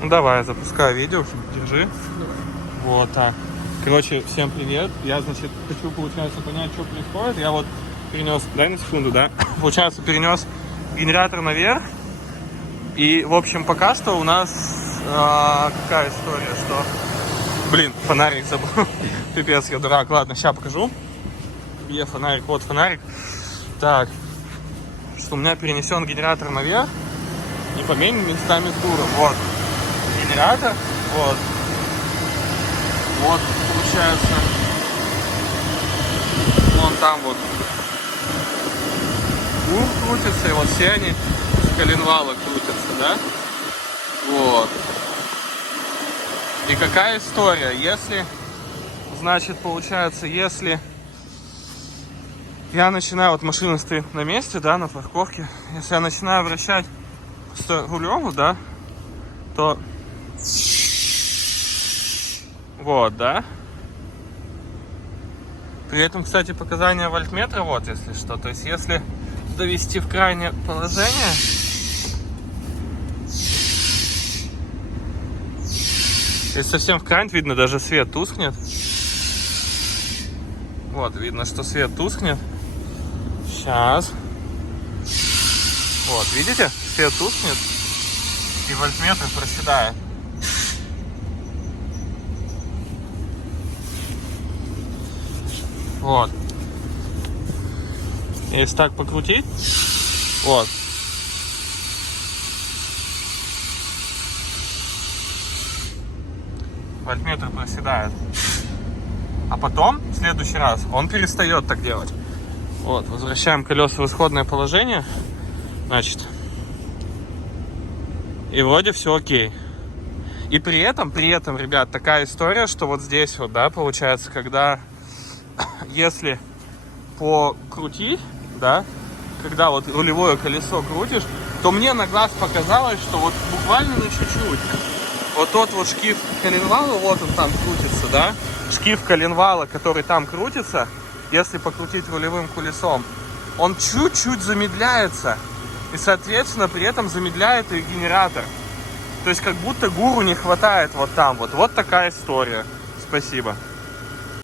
Ну давай, запускаю видео, держи. Давай. Вот так. Короче, всем привет. Я, значит, хочу, получается, понять, что происходит. Я вот перенес, дай на секунду, да? Получается, перенес генератор наверх. И, в общем, пока что у нас какая история, что... Блин, фонарик забыл. Пипец, я дурак. Ладно, сейчас покажу. Где фонарик? Вот фонарик. Так. Что у меня перенесен генератор наверх. И поменен местами с дуром. Вот. Генератор. Вот. Вот, получается. Вон там вот. Гур крутится. И вот все они с коленвала крутятся, да? Вот. И какая история? Если, значит, получается, если я начинаю, вот машина стоит на месте, да, на парковке, если я начинаю вращать рулем, да, то вот, да. При этом, кстати, показания вольтметра, вот, если что, то есть, если довести в крайнее положение, если совсем в крайне, видно, даже свет тускнет. Вот, видно, что свет тускнет. Сейчас. Вот, видите? Свет тускнет. И вольтметр проседает. Вот. Если так покрутить. Вот. Вольтметр проседает. А потом, в следующий раз, он перестает так делать. Вот, возвращаем колеса в исходное положение. Значит. И вроде все окей. И при этом, ребят, такая история, что вот здесь вот, да, получается, когда, если покрутить, да, когда вот рулевое колесо крутишь, то мне на глаз показалось, что вот буквально на чуть-чуть. Вот тот вот шкив коленвала, вот он там крутится, да? Шкив коленвала, который там крутится, если покрутить рулевым колесом, он чуть-чуть замедляется. И, соответственно, при этом замедляет и генератор. То есть, как будто гуру не хватает вот там вот. Вот такая история. Спасибо.